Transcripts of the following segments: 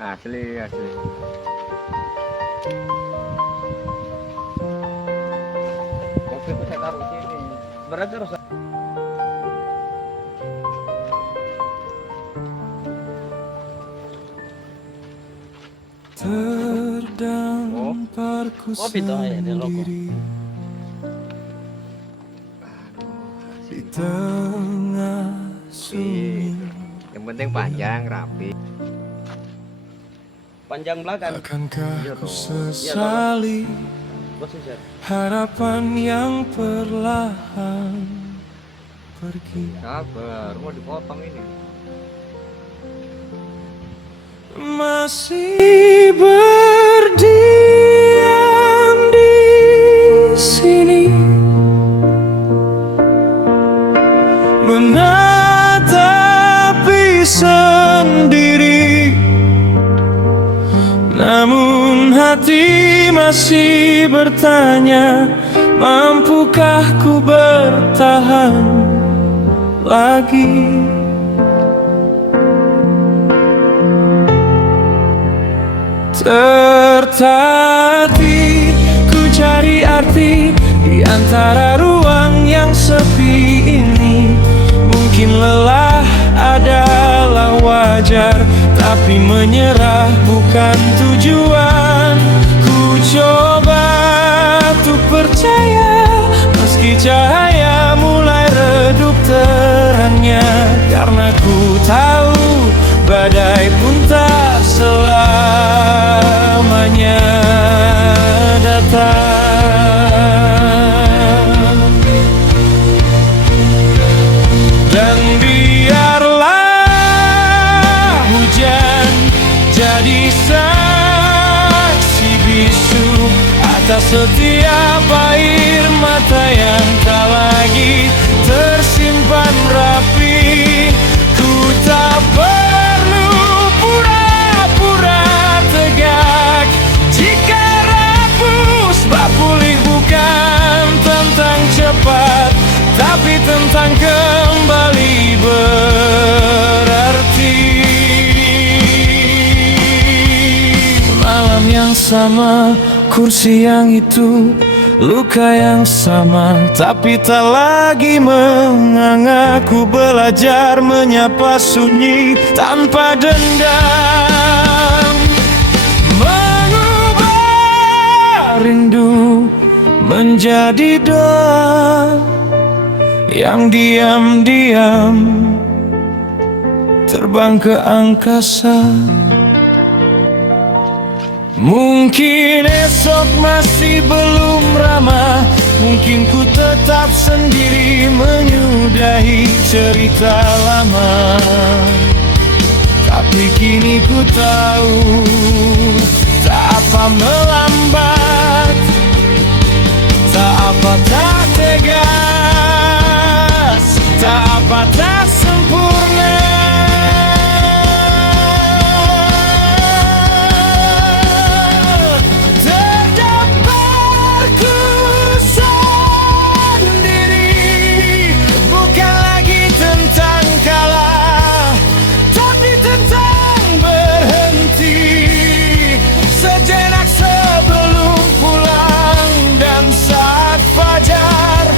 Asli, asli. Kopi itu saya taruh sini. Berarti harus Terdampar ku kopi tuh ya di rokok. sendiri di tengah sunyi. Yang penting panjang, rapi. Panjang belakang. Akankah Iya ku dong. sesali Bos sih, harapan yang perlahan pergi? Sabar, mau dipotong ini. Masih berdiam di sini, menatapi sendiri, namun hati masih bertanya, mampukah ku bertahan lagi? Tertatih ku cari arti di antara ruang yang sepi ini. Mungkin lelah adalah wajar, tapi menyerah bukan tujuan. Ku coba untuk percaya, meski cahaya mulai redup terangnya. Karena ku tahu badai pun tak selamanya datang. Dan biarlah hujan jadi saksi bisu atas setiap air mata yang tak lagi tersimpan rapi. Ku tak perlu pura-pura tegak. Jika rapuh, sebab pulih bukan tentang cepat, tapi tentang kembali berarti. Malam yang sama, kursi yang itu, luka yang sama, tapi tak lagi menganga. Ku belajar menyapa sunyi tanpa dendam, mengubah rindu menjadi doa yang diam-diam terbang ke angkasa. Mungkin esok masih belum ramah, mungkin ku tetap sendiri menyudahi cerita lama. Tapi kini ku tahu, tak apa melambat, tak apa tak tegas, tak apa tak sempurna. Sejenak sebelum pulang dan saat fajar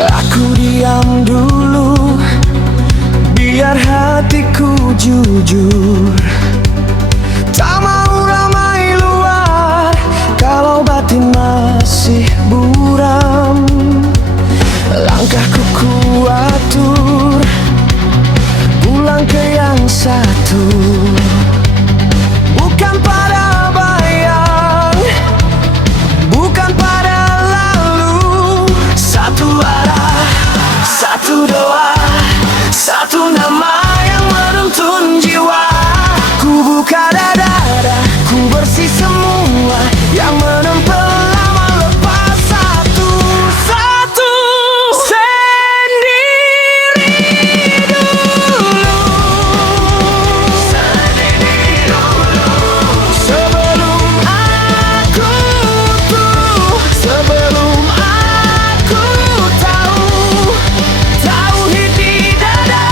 Aku diam dulu, biar hatiku jujur. Tak mau ramai luar, kalau batin masih buram. Langkahku kuatur, pulang ke yang satu. Bukan pada bayang, bukan pada lalu. Satu arah, satu doa, satu nama yang menuntun jiwa. Ku buka dada, ku bersih semua yang menempel lama lepas. Satu-satu sendiri dulu. Sebelum aku tuh, sebelum aku tahu. Tauhid di dada,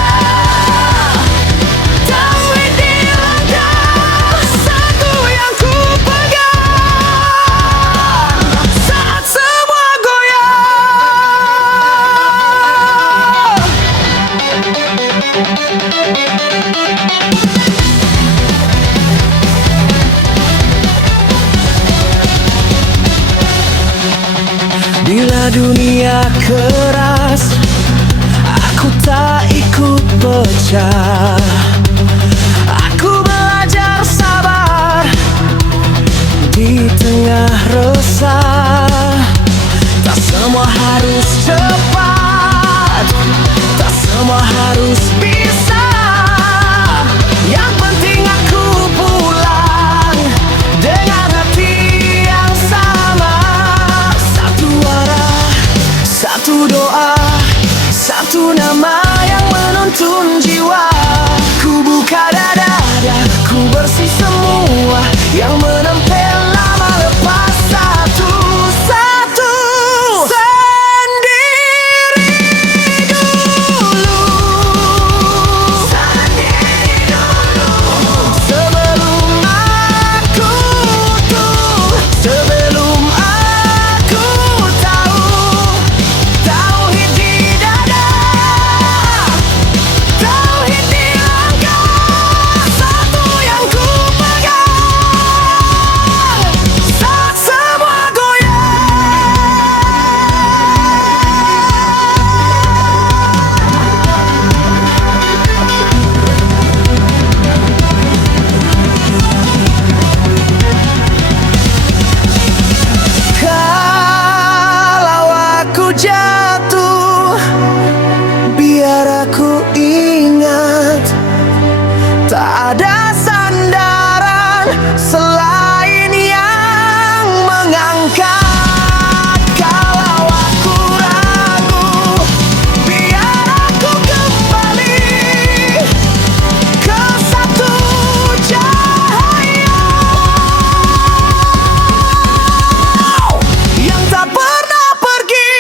tauhid di langkah, satu yang ku pegang saat semua goyang. Bila dunia keras, aku tak ikut pecah. Aku belajar sabar di tengah resah. Tak semua harus cepat, tak semua harus bisa. Yang penting aku pulang dengan hati yang sama. Satu arah, satu doa, satu nama yang menuntun jiwa. Ku buka dada, ku bersih semua yang menempel lama lepas. Satu-satu sendiri dulu. Sebelum aku tuh, sebelum aku tahu. Tauhid di dada, tauhid di langkah, satu yang ku pegang saat semua goyang. Kalau aku jatuh, biar aku ingat tak ada sandaran selain yang mengangkat. Kalau aku ragu, biar aku kembali ke satu cahaya yang tak pernah pergi.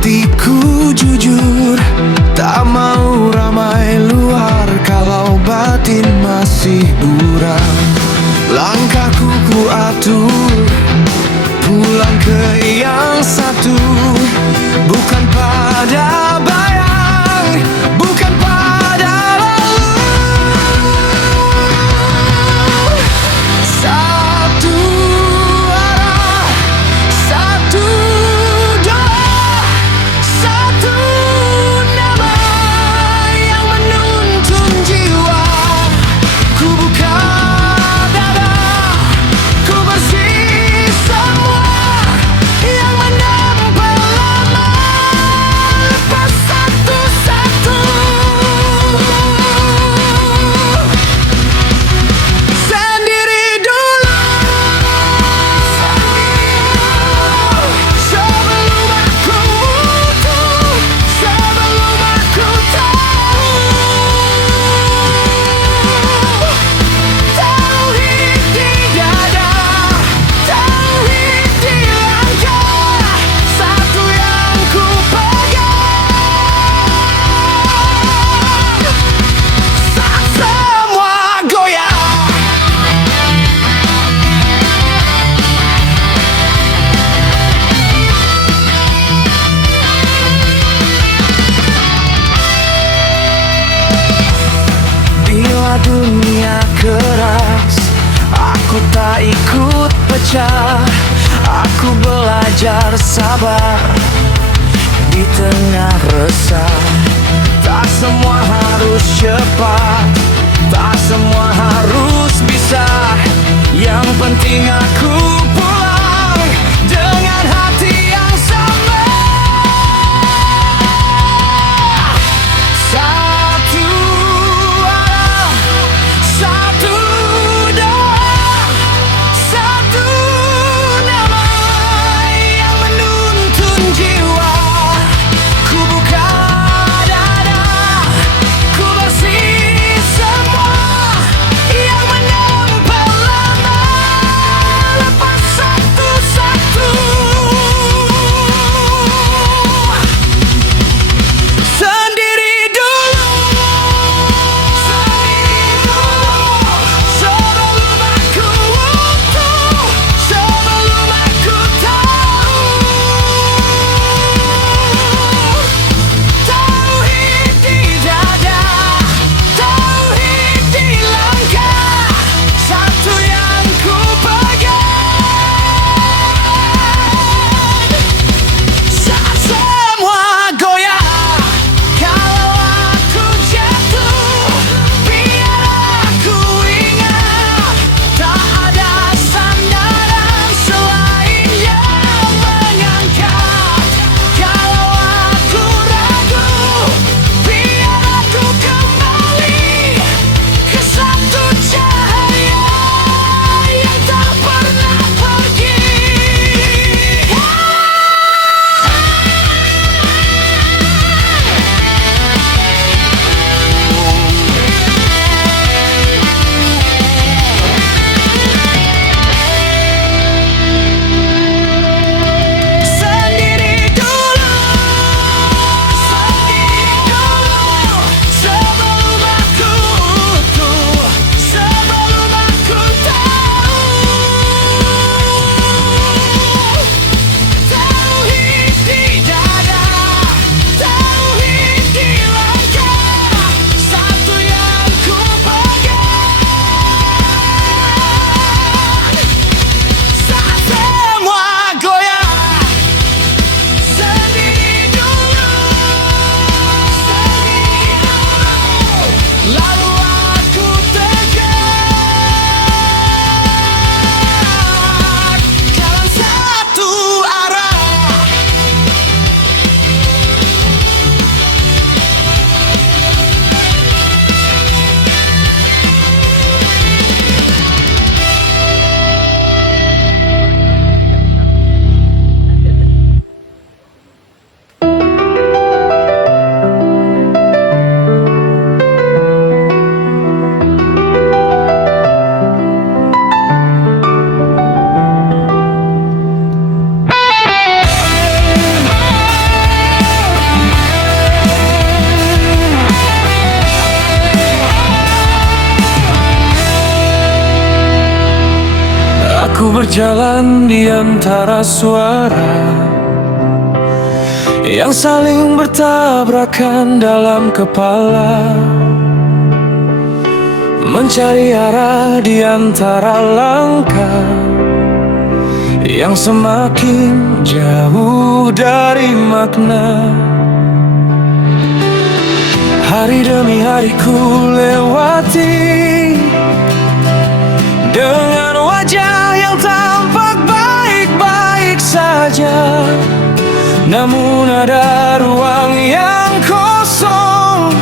hatiku jujur, tak mau ramai luar kalau batin masih buram. Langkahku ku atur, pulang ke yang satu, bukan pada bayang, bukan pada lalu. Satu arah, satu doa, satu nama yang menuntun jiwa. Ku buka dada, ku bersih semua yang menempel lama. Lepas satu-satu, sendiri dulu sebelum aku utuh, sebelum aku tahu. Tauhid di dada, tauhid di langkah, satu yang ku pegang. Saat semua goyah, bila dunia keras, aku tak ikut pecah. Aku belajar sabar di tengah resah. Tak semua harus cepat, tak semua harus bisa. Yang penting aku pulang dengan hati yang sama. Satu arah, satu doa, satu nama yang menuntun jiwa. Ku buka dada, ku bersih semua yang menempel lama. Aku berjalan di antara suara yang saling bertabrakan dalam kepala, mencari arah di antara langkah yang semakin jauh dari makna. Hari demi hari ku lewati dengan wajah yang tampak baik-baik saja, namun ada ruang yang kosong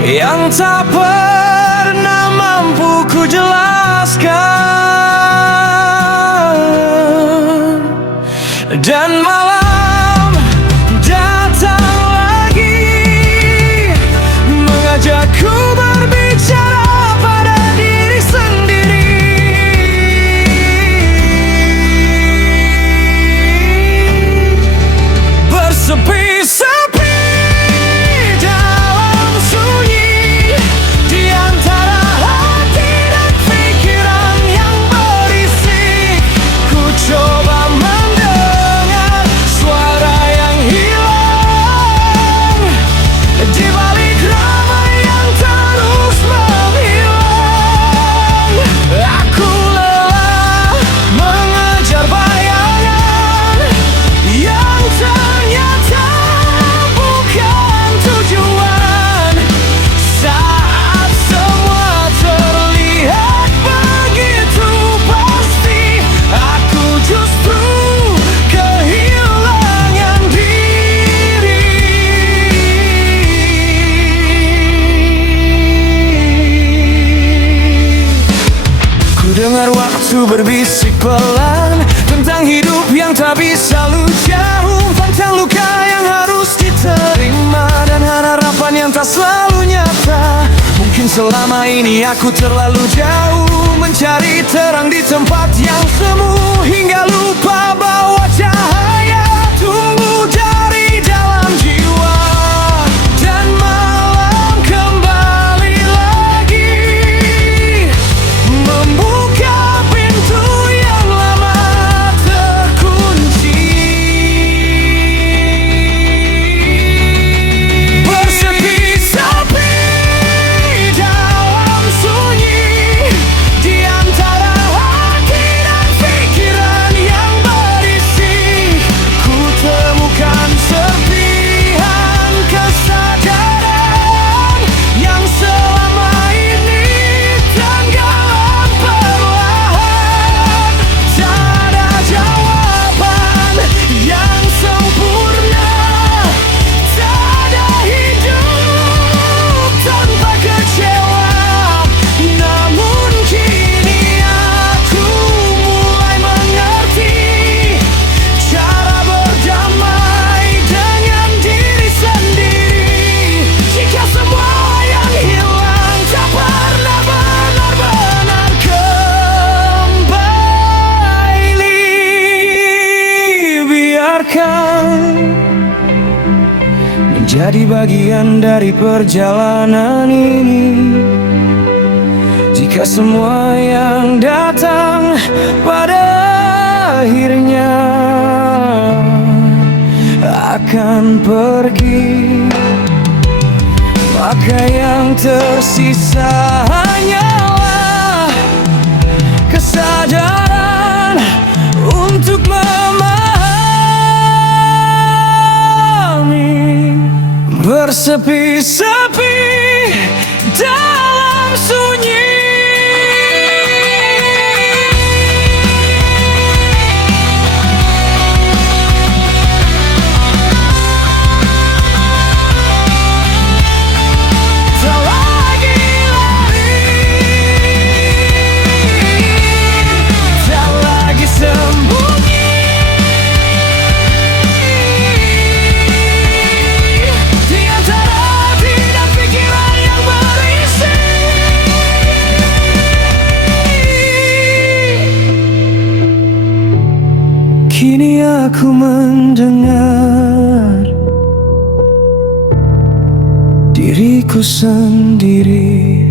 yang tak pernah mampu ku jelaskan. Dan malam datang lagi, mengajakku berbicara pada diri sendiri. Bersepi-sepi dalam sunyi, di antara hati dan pikiran yang berisik. Ku coba mendengar suara yang hilang di balik ramai yang terus menghilang. Aku lelah mengejar bayangan yang ternyata bukan tujuan. Saat semua terlihat begitu pasti, aku justru kehilangan diri. Ku dengar waktu berbisik pelan tentang hidup yang tak bisa lu jauh, tentang luka yang harus diterima dan harapan yang tak selalu nyata. Mungkin selama ini aku terlalu jauh mencari terang di tempat yang semu, hingga lupa bahwa cahaya tumbuh dari dalam jiwa. Dan malam kembali lagi, membuka pintu yang lama terkunci. Bersepi-sepi dalam sunyi, di antara hati dan pikiran yang berisik. Ku temukan serpihan kesadaran yang selama ini tenggelam perlahan. Tak ada jawaban yang sempurna, tak ada hidup tanpa kecewa. Namun kini aku mulai mengerti cara berdamai dengan diri sendiri. Jika semua yang hilang tak pernah benar-benar kembali, biarkan menjadi bagian dari perjalanan ini. Jika semua yang datang pada akhirnya akan pergi, maka yang tersisa hanyalah kesadaran untuk memahami. Bersepi-sepi dalam sunyi. Tak lagi lari, tak lagi sembunyi. Di antara hati dan pikiran yang berisik. Kini aku mendengar diriku sendiri.